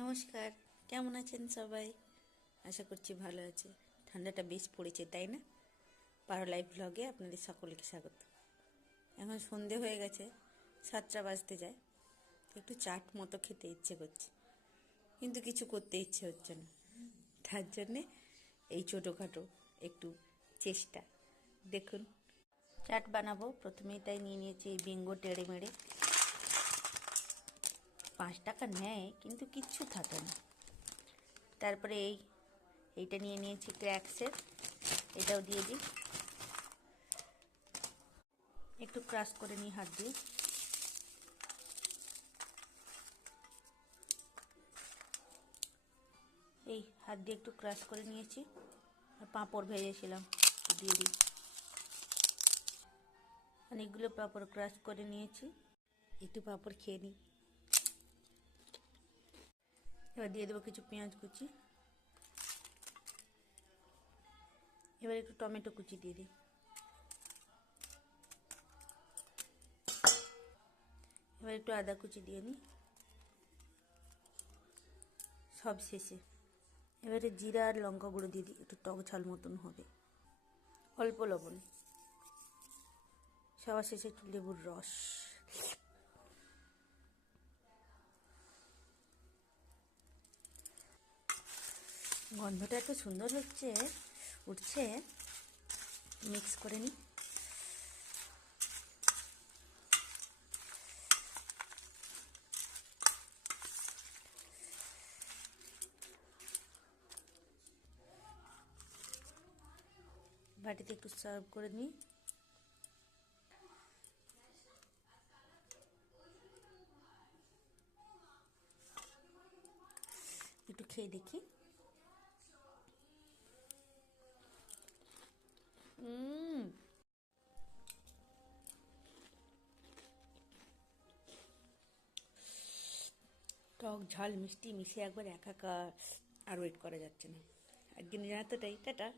নমস্কার, কেমন আছেন সবাই? আশা করছি ভালো আছে। ঠান্ডাটা বেশ পড়েছে, তাই না? পারো লাইফ ব্লগে আপনাদের সকলকে স্বাগত। এখন সন্ধে হয়ে গেছে, 7টা বাজতে যায়। একটু চাট মতো খেতে ইচ্ছে করছে, কিন্তু কিছু করতে ইচ্ছে হচ্ছে না। তার জন্যে এই ছোটোখাটো একটু চেষ্টা। দেখুন, চাট বানাবো। প্রথমেই তাই নিয়ে নিয়েছি এই বিঙ্গো টেড়ে মেড়ে। 5 টাকা নেয়, কিন্তু কিচ্ছু থাকে না। তারপরে এইটা নিয়ে নিয়েছি ক্র্যাক্সের, এটাও দিয়ে দিই। একটু ক্রাশ করে নিই হাত দিয়ে। এই হাত দিয়ে একটু ক্রাশ করে নিয়েছি। আর পাঁপড় ভেজেছিলাম, দিয়ে দিই। অনেকগুলো পাঁপড় ক্রাশ করে নিয়েছি। একটু পাঁপড় খেয়ে নিই। এবার দিয়ে দেবো কিছু পেঁয়াজ কুচি। এবার একটু টমেটো কুচি দিয়ে দিই। এবার একটু আদা কুচি দিয়ে নিই সব শেষে। এবারে জিরা আর লঙ্কা গুঁড়ো দিয়ে দিই, একটু টক ঝাল মতন হবে। অল্প লবণ। সবার শেষে একটু লেবুর রস। গন্ধটা এত সুন্দর উঠছে। মিক্স করে নিই। বাটিতে একটু সার্ভ করে নিই। একটু খেয়ে দেখি। টক ঝাল মিষ্টি মিশে একবার একাকার, আর ওয়েট করা যাচ্ছে না। একদিনের এতটাই, টাটা।